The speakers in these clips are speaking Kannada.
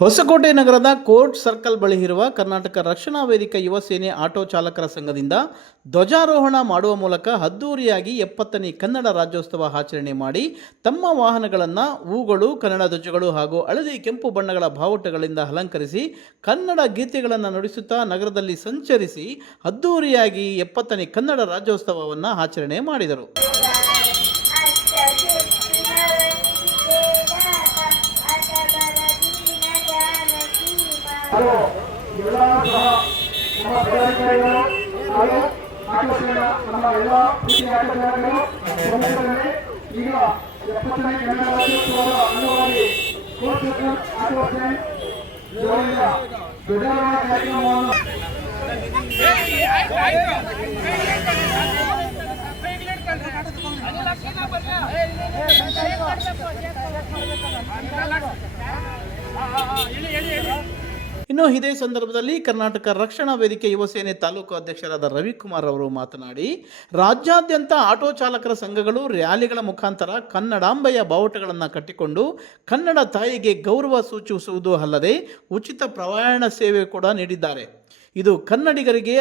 ಹೊಸಕೋಟೆ ನಗರದ ಕೋರ್ಟ್ ಸರ್ಕಲ್ ಬಳಿ ಇರುವ ಕರ್ನಾಟಕ ರಕ್ಷಣಾ ವೇದಿಕೆ ಯುವ ಸೇನೆ ಆಟೋ ಚಾಲಕರ ಸಂಘದಿಂದ ಧ್ವಜಾರೋಹಣ ಮಾಡುವ ಮೂಲಕ ಅದ್ದೂರಿಯಾಗಿ 70ನೇ ಕನ್ನಡ ರಾಜ್ಯೋತ್ಸವ ಆಚರಣೆ ಮಾಡಿ ತಮ್ಮ ವಾಹನಗಳನ್ನು ಹೂಗಳು, ಕನ್ನಡ ಧ್ವಜಗಳು ಹಾಗೂ ಹಳದಿ ಕೆಂಪು ಬಣ್ಣಗಳ ಬಾವುಟಗಳಿಂದ ಅಲಂಕರಿಸಿ ಕನ್ನಡ ಗೀತೆಗಳನ್ನು ನುಡಿಸುತ್ತಾ ನಗರದಲ್ಲಿ ಸಂಚರಿಸಿ ಅದ್ದೂರಿಯಾಗಿ 70ನೇ ಕನ್ನಡ ರಾಜ್ಯೋತ್ಸವವನ್ನು ಆಚರಣೆ ಮಾಡಿದರು. ಎಲ್ಲ ಸಹ ನಮ್ಮ ಪದಾಧಿಕಾರಿಗಳು ಹಾಗೂ ಆಟೋಗಳ ನಮ್ಮ ಎಲ್ಲ ಪ್ರೀತಿಯ ಆಟಗಾರರು ಈಗ 70ನೇ ಕನ್ನಡ ರಾಜ್ಯೋತ್ಸವದ ಅಂಗವಾಗಿ ಕೋರ್ಟ್ ಸರ್ಕಲ್ ಆಟೋ ಸ್ಟ್ಯಾಂಡ್ ಇವರಿಂದ ಧ್ವಜಾರೋಹಣ ಕಾರ್ಯಕ್ರಮವನ್ನು ಇನ್ನು ಇದೇ ಸಂದರ್ಭದಲ್ಲಿ ಕರ್ನಾಟಕ ರಕ್ಷಣಾ ವೇದಿಕೆ ಯುವ ಸೇನೆ ತಾಲೂಕು ಅಧ್ಯಕ್ಷರಾದ ರವಿಕುಮಾರ್ ಅವರು ಮಾತನಾಡಿ, ರಾಜ್ಯಾದ್ಯಂತ ಆಟೋ ಚಾಲಕರ ಸಂಘಗಳು ರ್ಯಾಲಿಗಳ ಮುಖಾಂತರ ಕನ್ನಡಾಂಬೆಯ ಬಾವುಟಗಳನ್ನು ಕಟ್ಟಿಕೊಂಡು ಕನ್ನಡ ತಾಯಿಗೆ ಗೌರವ ಸೂಚಿಸುವುದು ಅಲ್ಲದೆ ಉಚಿತ ಪ್ರಯಾಣ ಸೇವೆ ಕೂಡ ನೀಡಿದ್ದಾರೆ. ಇದು ಕನ್ನಡಿಗರಿಗೆ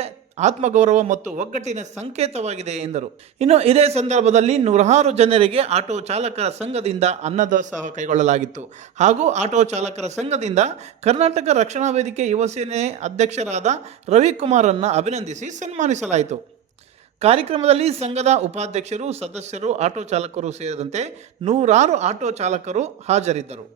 ಆತ್ಮಗೌರವ ಮತ್ತು ಒಗ್ಗಟ್ಟಿನ ಸಂಕೇತವಾಗಿದೆ ಎಂದರು. ಇನ್ನು ಇದೇ ಸಂದರ್ಭದಲ್ಲಿ ನೂರಾರು ಜನರಿಗೆ ಆಟೋ ಚಾಲಕರ ಸಂಘದಿಂದ ಅನ್ನದಾಸೋಹ ಕೈಗೊಳ್ಳಲಾಗಿತ್ತು ಹಾಗೂ ಆಟೋ ಚಾಲಕರ ಸಂಘದಿಂದ ಕರ್ನಾಟಕ ರಕ್ಷಣಾ ವೇದಿಕೆ ಯುವ ಸೇನೆ ಅಧ್ಯಕ್ಷರಾದ ರವಿಕುಮಾರನ್ನು ಅಭಿನಂದಿಸಿ ಸನ್ಮಾನಿಸಲಾಯಿತು. ಕಾರ್ಯಕ್ರಮದಲ್ಲಿ ಸಂಘದ ಉಪಾಧ್ಯಕ್ಷರು, ಸದಸ್ಯರು, ಆಟೋ ಚಾಲಕರು ಸೇರಿದಂತೆ ನೂರಾರು ಆಟೋ ಚಾಲಕರು ಹಾಜರಿದ್ದರು.